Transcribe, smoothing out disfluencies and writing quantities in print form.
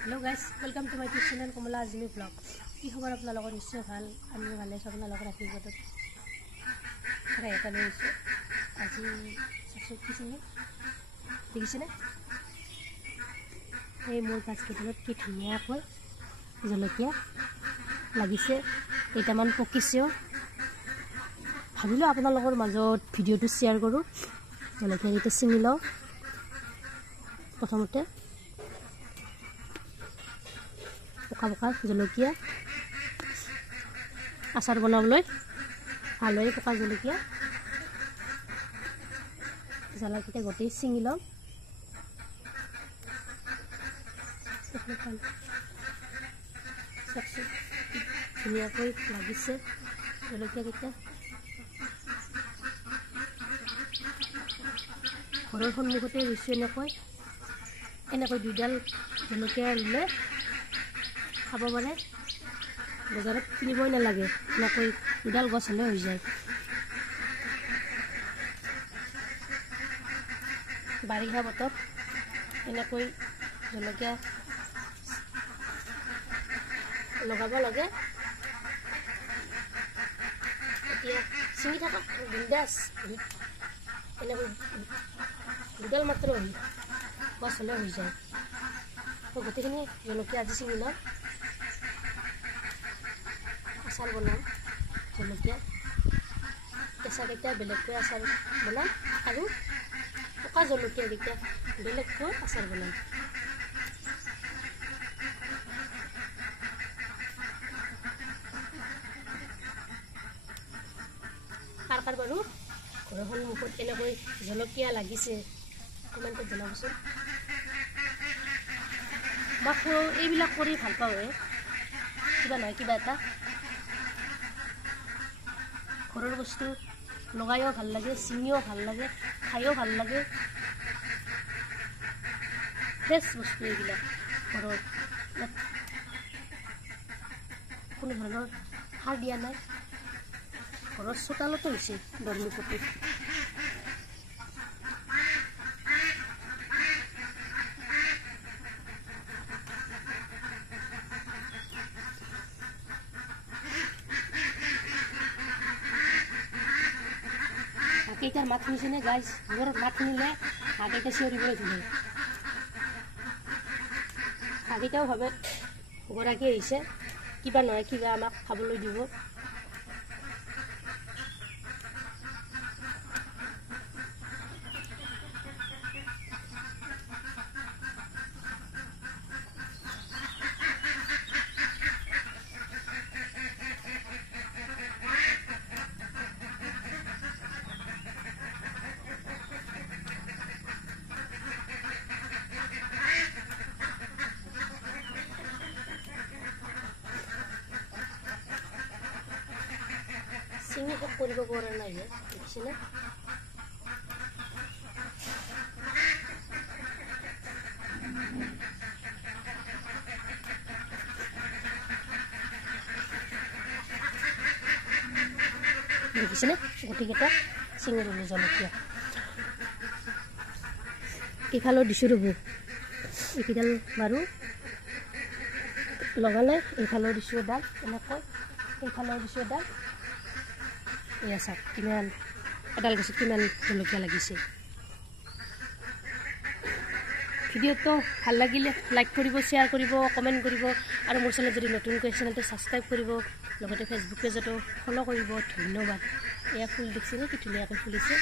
Hello guys, welcome to my channel Kamala Azmi vlog. কি খবৰ আপোনালোকৰ নিশ্চয় ভাল আমি ভালে আছো আপোনালোকৰ আশীৰ্বাদত ৰে এটা লৈছো আজি সবসে কিছু দেখিছেনে এই মোৰ বাস্কেটত কি ধুনীয়াকৈ জলকীয়া লাগিছে এটামান পকিছেও ভাবিলো আপোনালোকৰ মাজত ভিডিওটো শেয়াৰ কৰো জলকীয়া এটা চিঙি লও প্ৰথমতে পকা জলকীয়া আচাৰ বনাবলৈ আলুৰে পকা জলকীয়া জলকীয়া গোটেই চিঙি লম ধুনীয়াকৈ লাগিছে জলকীয়াকেইটা ঘৰৰ সন্মুখতে ৰুইছোঁ এনেকৈ দুডাল জলকীয়া ৰুলে খাব পাৰে বজাৰত কিনিবই নালাগে এনেকৈ দুডাল গছ হ'লে হৈ যায় বাৰিষা বতৰত এনেকৈ জলকীয়া লগাব লাগে এতিয়া চিঙি থকা বিন্দাছ এনেকৈ দুডাল মাত্ৰ গছ হ'লে হৈ যায় গোটেইখিনি জলকীয়া আজি চিঙি লওঁ আচাৰ বনাম জলকীয়া কেঁচাকেইটা বেলেগকৈ আচাৰ বনাম আৰু পকা জলকীয়াকেইটা বেলেগকৈ আচাৰ বনাম কাৰ বাৰু ঘৰৰ সন্মুখত এনেকৈ জলকীয়া লাগিছে কমেণ্টত জনাবচোন মই এইবিলাক কৰি ভাল পাওঁ কিবা নহয় কিবা এটা ঘৰৰ বস্তু লগাইও ভাল লাগে চিঙিও ভাল লাগে খাইও ভাল লাগে ফ্ৰেছ বস্তু এইবিলাক ঘৰৰ কোনো ধৰণৰ সাৰ দিয়া নাই ঘৰৰ চোতালতো হৈছে দৰমুখতে কেইটাৰ মাত শুনিছেনে গাইজ মোৰ মাত শুনিলে হাঁহকেইটা চিঞৰিবলৈ ধৰে হাঁহকেইটাও ভাবে গৰাকী আহিছে কিবা নহয় কিবা আমাক খাবলৈ দিব চিঙি শেষ কৰিব পৰা নাই দেখিছেনে দেখিছেনে গোটেইকেইটা চিঙি ল'লো জলকীয়া এইফালেও দিছোঁ ৰ'ব এইকেইডাল বাৰু লগালে এইফালেও দিছোঁ এডাল এনেকৈ এইফালেও দিছোঁ এডাল এয়া চাওক কিমান এডাল গছত কিমান জলকীয়া লাগিছে ভিডিঅ'টো ভাল লাগিলে লাইক কৰিব শ্বেয়াৰ কৰিব কমেণ্ট কৰিব আৰু মোৰ চেনেল যদি নতুনকৈ চেনেলটো ছাবস্ক্ৰাইব কৰিব লগতে ফেচবুক পেজতো ফ'ল' কৰিব ধন্যবাদ এয়া ফুল দেখিছেনে কি ধুনীয়াকৈ ফুলিছে